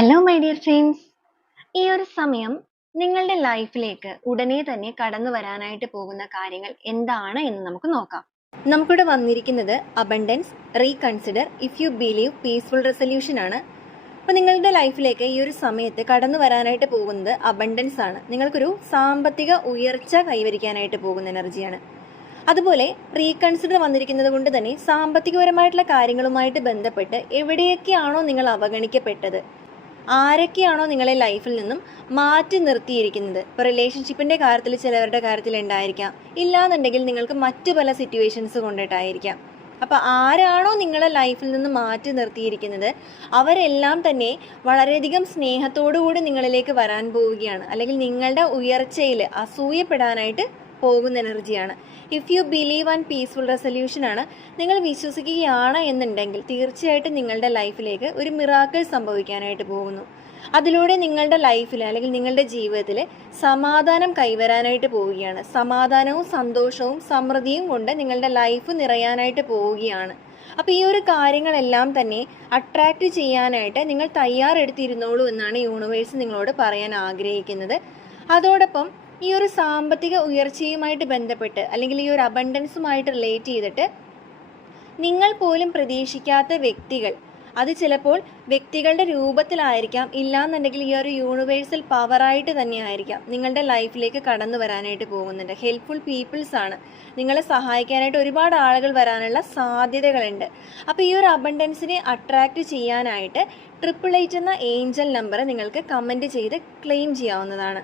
Hello my dear friends. ഈ ഒരു സമയം നിങ്ങളുടെ ലൈഫിലേക്ക് ഉടനെ തന്നെ കടന്നു വരാനായിട്ട് പോകുന്ന കാര്യങ്ങൾ എന്താണ് എന്ന് നമുക്ക് നോക്കാം. നമുക്കിവിടെ വന്നിരിക്കുന്നത് abundance, reconsider, if you believe, peaceful resolution ആണ്. അപ്പോൾ നിങ്ങളുടെ ലൈഫിലേക്ക് ഈ ഒരു സമയത്ത് കടന്നു വരാനായിട്ട് പോകുന്നത് അബണ്ടൻസ് ആണ്. നിങ്ങൾക്കൊരു സാമ്പത്തിക ഉയർച്ച കൈവരിക്കാനായിട്ട് പോകുന്ന എനർജിയാണ്. അതുപോലെ റീകൺസിഡർ വന്നിരിക്കുന്നത് കൊണ്ട് തന്നെ സാമ്പത്തികപരമായിട്ടുള്ള കാര്യങ്ങളുമായിട്ട് ബന്ധപ്പെട്ട് എവിടെയൊക്കെയാണോ നിങ്ങൾ അവഗണിക്കപ്പെട്ടത്, ആരൊക്കെയാണോ നിങ്ങളെ ലൈഫിൽ നിന്നും മാറ്റി നിർത്തിയിരിക്കുന്നത്, ഇപ്പോൾ റിലേഷൻഷിപ്പിൻ്റെ കാര്യത്തിൽ ചിലവരുടെ കാര്യത്തിൽ ഉണ്ടായിരിക്കാം, ഇല്ലാന്നുണ്ടെങ്കിൽ നിങ്ങൾക്ക് മറ്റു പല സിറ്റുവേഷൻസ് കൊണ്ടിട്ടായിരിക്കാം. അപ്പോൾ ആരാണോ നിങ്ങളെ ലൈഫിൽ നിന്ന് മാറ്റി നിർത്തിയിരിക്കുന്നത് അവരെല്ലാം തന്നെ വളരെയധികം സ്നേഹത്തോടുകൂടി നിങ്ങളിലേക്ക് വരാൻ പോവുകയാണ്, അല്ലെങ്കിൽ നിങ്ങളുടെ ഉയർച്ചയിൽ അസൂയപ്പെടാനായിട്ട് പോകുന്ന എനർജിയാണ്. If you believe and peaceful resolution ആണ്. നിങ്ങൾ വിശ്വസിക്കുകയാണ് എന്നുണ്ടെങ്കിൽ തീർച്ചയായിട്ടും നിങ്ങളുടെ ലൈഫിലേക്ക് ഒരു മിറാക്കിൾ സംഭവിക്കാനായിട്ട് പോകുന്നു. അതിലൂടെ നിങ്ങളുടെ ലൈഫിൽ അല്ലെങ്കിൽ നിങ്ങളുടെ ജീവിതത്തിൽ സമാധാനം കൈവരാനായിട്ട് പോവുകയാണ്. സമാധാനവും സന്തോഷവും സമൃദ്ധിയും കൊണ്ട് നിങ്ങളുടെ ലൈഫ് നിറയാനായിട്ട് പോവുകയാണ്. അപ്പോൾ ഈ ഒരു കാര്യങ്ങളെല്ലാം തന്നെ അട്രാക്റ്റ് ചെയ്യാനായിട്ട് നിങ്ങൾ തയ്യാറെടുത്തിരുന്നോളൂ എന്നാണ് യൂണിവേഴ്സ് നിങ്ങളോട് പറയാൻ ആഗ്രഹിക്കുന്നത്. അതോടൊപ്പം ഈ ഒരു സാമ്പത്തിക ഉയർച്ചയുമായിട്ട് ബന്ധപ്പെട്ട് അല്ലെങ്കിൽ ഈ ഒരു അബണ്ടൻസുമായിട്ട് റിലേറ്റ് ചെയ്തിട്ട് നിങ്ങൾ പോലും പ്രതീക്ഷിക്കാത്ത വ്യക്തികൾ, അത് ചിലപ്പോൾ വ്യക്തികളുടെ രൂപത്തിലായിരിക്കാം, ഇല്ലാന്നുണ്ടെങ്കിൽ ഈ ഒരു യൂണിവേഴ്സൽ പവറായിട്ട് തന്നെ ആയിരിക്കാം നിങ്ങളുടെ ലൈഫിലേക്ക് കടന്നു വരാനായിട്ട് പോകുന്നുണ്ട്. ഹെൽപ്ഫുൾ പീപ്പിൾസ് ആണ്. നിങ്ങളെ സഹായിക്കാനായിട്ട് ഒരുപാട് ആളുകൾ വരാനുള്ള സാധ്യതകളുണ്ട്. അപ്പോൾ ഈ ഒരു അബണ്ടൻസിനെ അട്രാക്റ്റ് ചെയ്യാനായിട്ട് 888 എന്ന ഏഞ്ചൽ നമ്പർ നിങ്ങൾക്ക് കമൻറ്റ് ചെയ്ത് ക്ലെയിം ചെയ്യാവുന്നതാണ്.